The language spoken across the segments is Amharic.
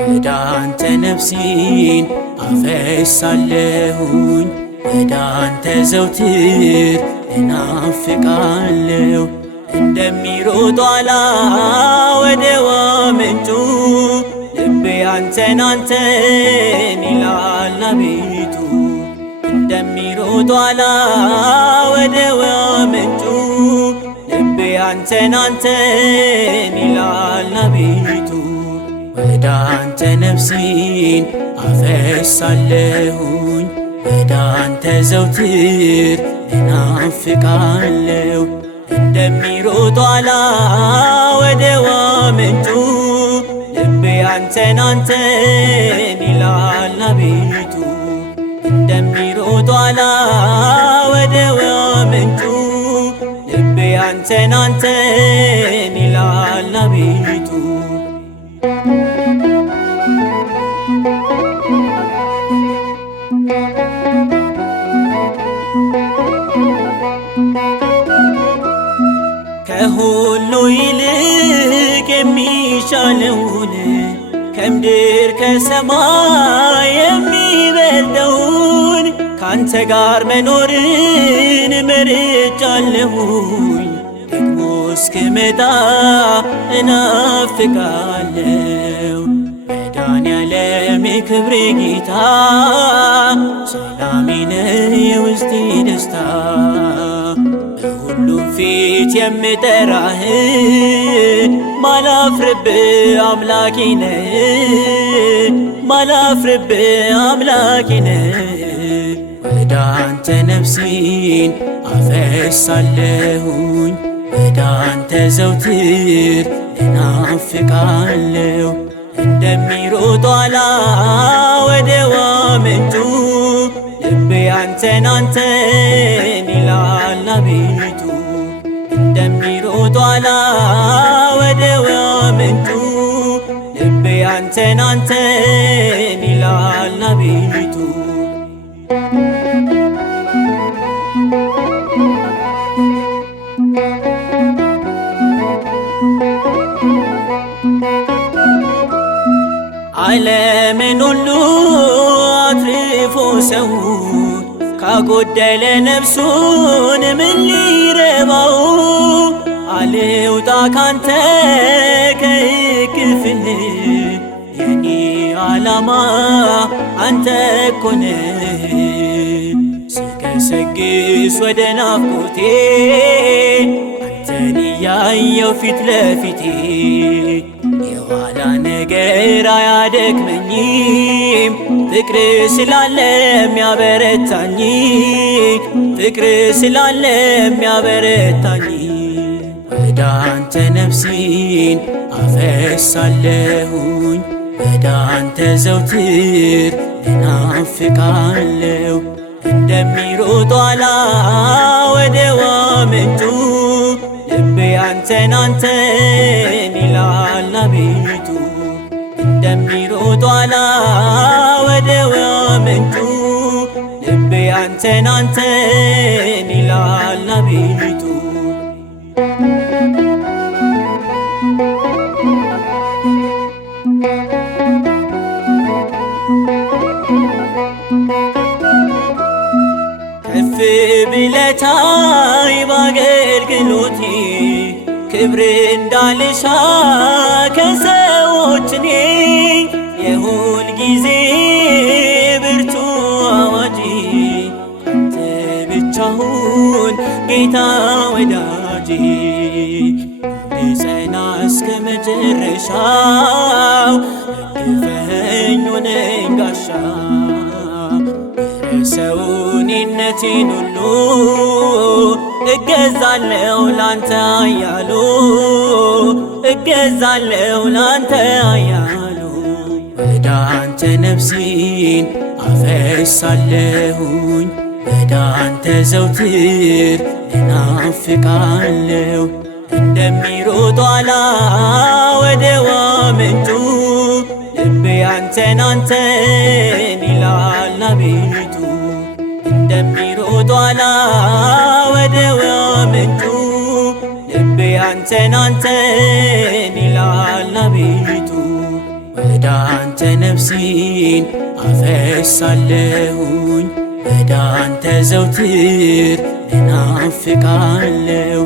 ወደ አንተ ነፍሴን አፈሳለሁኝ፣ ወደ አንተ ዘውትር እናፍቃለሁ። እንደሚሮጥ ዋላ ወደ ምንጩ ልቤ አንተን አንተን ይላል አቤቱ። እንደሚሮጥ ዋላ ወደ ምንጩ ልቤ አንተን አንተን ይላል አቤቱ። ወደ አንተ ነፍሴን አፈሳለሁኝ፣ ወደ አንተ ዘውትር እናፍቃለሁ። እንደሚሮጥ ዋላ ወደ ምንጩ ልቤ አንተን አንተን ይላል አቤቱ። እንደሚሮጥ ዋላ ወደ ምንጩ ልቤ አንተን አንተን ይላል አቤቱ። ከሁሉ ይልቅ የሚሻለውን ከምድር ከሰማይ የሚበልጠውን ካንተ ጋር መኖርን መርጫለሁኝ። ደግሞ እስክመጣ እናፍቃለሁ። መድኃኔዓለም የክብሬ ጌታ ሰላሜ ነህ የውስጤ ደስታ። በሁሉም ፊት የምጠራህ ማላፍርብህ አምላኬ ነህ፣ ማላፍርብህ አምላኬ ነህ። ወደ አንተ ነፍሴን አፈሳለሁኝ፣ ወደ አንተ ዘውትር እናፍቃለሁ። እንደሚሮጥ ዋላ ወደ ምንጩ ልቤ አንተን አንተን ይላል አቤቱ። እንደሚሮጥ ዋላ ወደ ምንጩ ልቤ አንተን አንተን ይላል አቤቱ። ዓለምን ሁሉ አትርፎ ሰው ካጎደለ ነፍሱን ምን ሊረባው? አልውጣ ካንተ ከእቅፍህ የኔ ዓላማ አንተ እኮ ነህ። ስገሰግስ ወደ ናፍቆቴ አንተን እያየው ፊት ለፊቴ የኋላ ነገር አያደክመኝም። ፍቅር ስላለ የሚያበረታኝ፣ ፍቅር ስላለ የሚያበረታኝ። ወደ አንተ ነፍሴን አፈሳለሁኝ፣ ወደ አንተ ዘውትር እናፍቃለሁ። እንደሚሮጥ ዋላ ወደ ምንጩ ልቤ አንተን አንተን ይላል አቤቱ። እንደሚሮጥ ዋላ ወደ ምንጩ ልቤ አንተን አንተን ይላል አቤቱ። ከፍ ብለህ ታይ በአገልግሎቴ ክብር እንዳልሻ ከሰዎች እኔ የሁል ጊዜ ብርቱ ጌታ ወዳጄ እንድጸና እስከ መጨረሻው ደግፈኝ ሆነኝ ጋሻ ሰውኔነቴን ሁሉ እገዛለሁ ላንተ አያሉ እገዛለሁ ላንተ አያሉ ወደ አንተ ነፍሴን አፈሳለሁኝ ወደ አንተ ዘውትር እናፍቃለሁ እንደሚሮጥ ዋላ ወደ ውሃ ምንጩ ልቤ አንተን አንተን ይላል አቤቱ እንደሚሮጥ ዋላ ወደ ውሃ ምንጩ ልቤ አንተን አንተን ይላል አቤቱ ወደ አንተ ነፍሴን አፈሳለሁኝ ወደ አንተ ዘውትር እናፍቃለሁ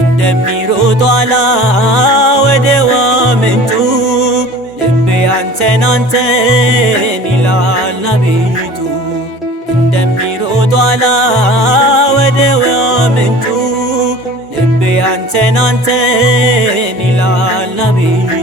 እንደሚሮጥ ዋላ ወደ ውሃ ምንጩ ልቤ አንተን አንተን ይላል አቤቱ እንደሚሮጥ ዋላ ወደ ውሃ ምንጩ ልቤ አንተን አንተን ይላል አቤቱ